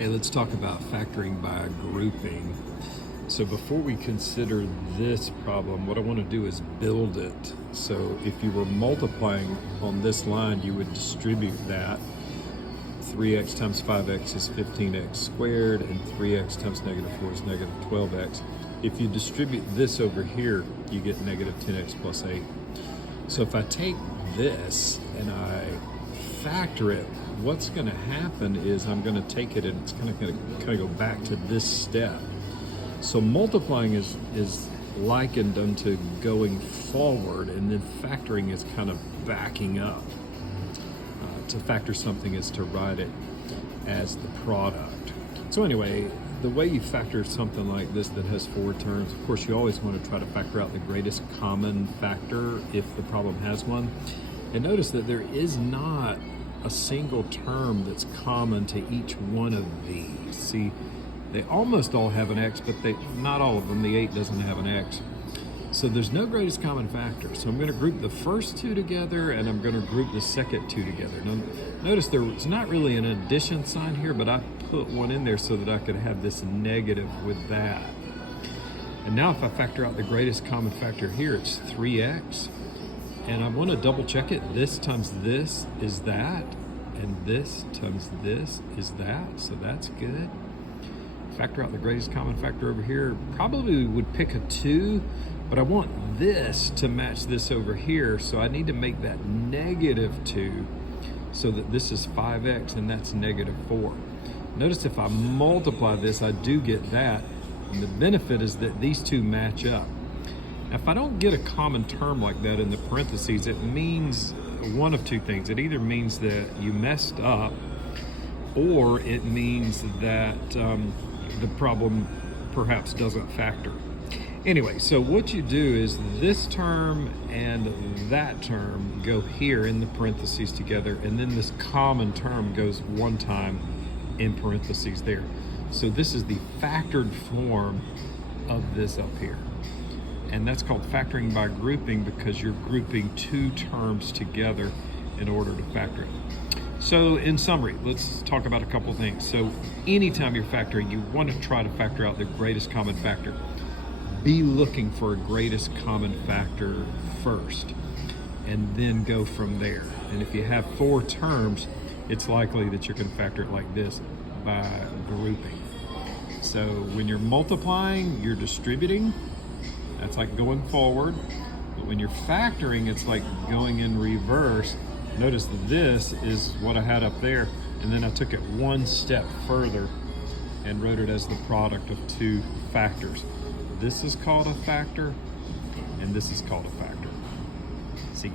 Hey, let's talk about factoring by grouping. So before we consider this problem, what I want to do is build it. So if you were multiplying on this line, you would distribute that. 3x times 5x is 15x squared, and 3x times negative 4 is negative 12x. If you distribute this over here, you get negative 10x plus 8. So if I take this and I factor it, what's going to happen is I'm going to take it and it's going to go back to this step. So multiplying is likened unto going forward, and then factoring is kind of backing up. To factor something is to write it as the product. So anyway, the way you factor something like this that has 4 terms, of course you always want to try to factor out the greatest common factor if the problem has one. And notice that there is not a single term that's common to each one of these. See, they almost all have an x, but not all of them. The 8 doesn't have an x. So there's no greatest common factor. So I'm going to group the first 2 together, and I'm going to group the second 2 together. Now, notice there's not really an addition sign here, but I put one in there so that I could have this negative with that. And now if I factor out the greatest common factor here, it's 3x. And I want to double check it. This times this is that, and this times this is that, so that's good. Factor out the greatest common factor over here. Probably would pick a 2, but I want this to match this over here, so I need to make that negative 2 so that this is 5x and that's negative 4. Notice if I multiply this, I do get that, and the benefit is that these 2 match up. Now, if I don't get a common term like that in the parentheses, it means one of 2 things. It either means that you messed up, or it means that the problem perhaps doesn't factor. Anyway, so what you do is this term and that term go here in the parentheses together, and then this common term goes one time in parentheses there. So this is the factored form of this up here. And that's called factoring by grouping, because you're grouping 2 terms together in order to factor it. So in summary, let's talk about a couple things. So anytime you're factoring, you want to try to factor out the greatest common factor. Be looking for a greatest common factor first, and then go from there. And if you have 4 terms, it's likely that you can factor it like this by grouping. So when you're multiplying, you're distributing. That's like going forward. But when you're factoring, it's like going in reverse. Notice this is what I had up there, and then I took it one step further and wrote it as the product of 2 factors. This is called a factor, and this is called a factor. See ya.